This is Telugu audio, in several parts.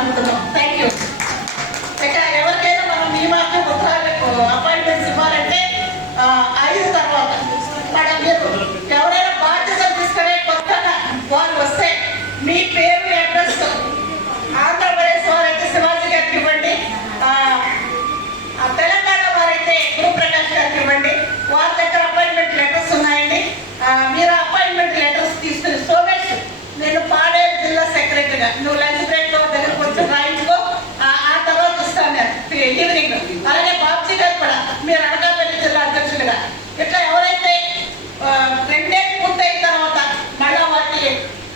నమ్ముతున్నాం. Thank you. ఇక ఎవరికైనా మనం నియమాలు ఉత్తరాలకు అపాయింట్మెంట్స్ ఇవ్వాలంటే 5 తర్వాత మేడం మీరు ఎవరైనా బాధ్యతలు తీసుకునే కొత్తగా వాళ్ళు వస్తే మీ పేరు అడ్రస్ ఆంధ్రప్రదేశ్ వారైతే శివాజీ గారికి ఇవ్వండి, తెలంగాణ వారైతే గురుప్రకాష్ గారికి ఇవ్వండి. వాళ్ళ దగ్గర అపాయింట్మెంట్ లెటర్స్ ఉన్నాయండి. మీరు అపాయింట్మెంట్ లెటర్స్ తీసుకుని సోమేష్ నేను పాడేరు జిల్లా సెక్రటరీగా నువ్వు లంచ్ బ్రేక్ లో దగ్గరకు వచ్చి రాయించుకో, ఆ తర్వాత ఇస్తాను నేను ఈవినింగ్. అలాగే బాబ్జీ గారు కూడా మీరు అనకాపల్లి జిల్లా అధ్యక్షులుగా ఇట్లా ఎవరైతే 2 ఏళ్ళు పూర్తయిన తర్వాత మళ్ళా వాటికి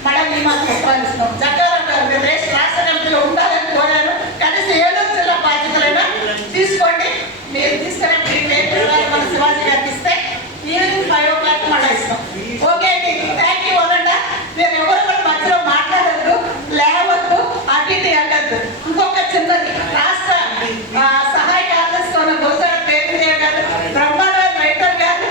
మళ్ళీ మాకు ఉత్తరాలిస్తాం. జగ్గారావు గారు మీరు రాష్ట్ర కమిటీలో ఉండాలని కోరాను. కనీసం ఏలూరు జిల్లా బాధ్యతలైనా తీసుకోండి. మీరు తీసుకునే మన శివాజీ గారికి ఇస్తే ఈవినింగ్ 5 o'clock మళ్ళీ ఇస్తాం. ఓకే అండి, థ్యాంక్ యూ. అనండి మీరు ఎవరు కూడా మధ్యలో మాట్లాడద్దు, లేవద్దు, అటు ఇటు వెళ్ళద్దు. ఇంకొక చిన్నది, రాష్ట్ర సహాయ కార్యదర్శి ఉన్న గోసాల ప్రేమిదేవ గారు బ్రహ్మాండ రైటర్ గారు,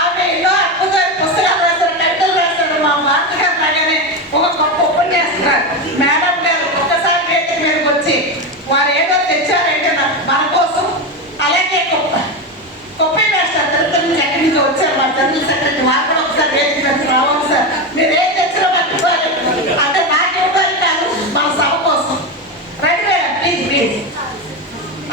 ఆమె ఎన్నో అద్భుతమైన పుస్తకాలు రాశారు, కవితలు రాశారు. మా మాత గారు లాగానే ఒక గొప్ప ఉపన్యాసకురాలు మేడం గారు ఒక్కసారి వేదిక మీదకి వచ్చి వారు ఏదో తెచ్చారంటే మన కోసం. అలాగే కొప్పై వేస్తారు తిరుపతి నుంచి ఎక్కడి నుంచి వచ్చారు మా జనరల్ సెక్రటరీ, వారు కూడా ఒకసారి వేదిక మీద రావాలి సార్. మీరు ఏం తెచ్చినా మాకు ఇవ్వాలి, అంటే నాకు ఇవ్వాలి కాదు, మన సభ కోసం. Right madam, please please.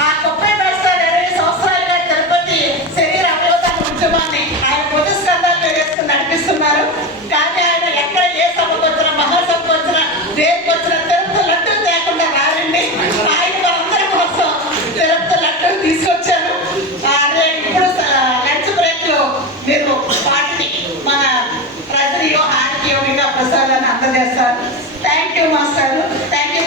ఆ కొప్పై వేస్తారు 20 సంవత్సరాలుగా తిరుపతి శరీర అవయోధన ఉద్యమాన్ని ఆయన ప్రతిస్కంధాలు వేసుకుని నడిపిస్తున్నారు. కానీ ఆయన ఎక్కడ ఏ సభకు వచ్చినా మహాసభకు వచ్చినా దేనికి వచ్చినా తిరుపతి లడ్డూ లేకుండా రారండి. ఆయన మనందరి కోసం తిరుపతి లడ్డూ తీసుకొచ్చారు. అదే ఇప్పుడు లంచ్ బ్రేక్ లో మీరు పార్టీ మన ప్రజలు హారతియో ఇంకా ప్రసాదాన్ని అందజేస్తారు. Thank you master, thank you.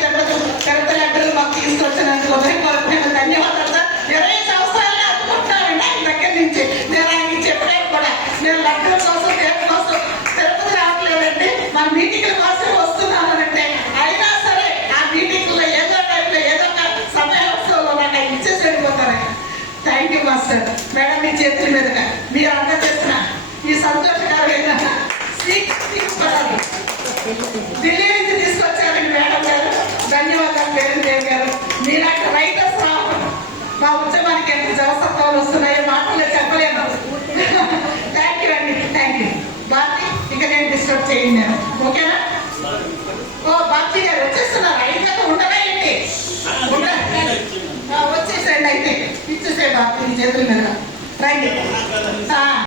Tirupati లడ్డూలు మాకు తీసుకొచ్చినందుకు హృదయపూర్వకమైన ధన్యవాదాలు సార్. 20 సంవత్సరాలు అందుకుంటున్నామండి ఆయన దగ్గర నుంచి. నేను ఆయనకి చెప్పాను కూడా, నేను లడ్డూల కోసం దేవుడి కోసం తిరుపతి రావట్లేదండి, మన మీటింగ్ల కోసం వస్తున్నానంటే అయినా సరే ఆ మీటింగ్లో ఏదో టైంలో ఏదో ఒక సమయాంలో నాకు ఆయన ఇచ్చేసి వెళ్ళిపోతాను. Thank you master. మేడం మీ చేతుల మీదుగా మీరు అందజేసిన ఈ సంతోషకరమైన ఢిల్లీ నుంచి తీసుకొచ్చారండి మేడం గారు, ధన్యవాదాలు. ప్రేమిదేవి గారు మీలాంటి రైటర్స్ రావడం మా ఉద్యమానికి ఎంత జవసత్వాలు వస్తున్నాయో మాటలో చెప్పలేను. థ్యాంక్ యూ అండి, థ్యాంక్ యూ. బాబీ ఇక నేను డిస్టర్బ్ చేయండి నేను, ఓకేనా? ఓ బాబీ గారు వచ్చేస్తున్నారు, 5 గంటలు ఉండరా ఏంటి? వచ్చేసేయండి, అయితే ఇచ్చేసే బాబీ చేతుల మీద రండి.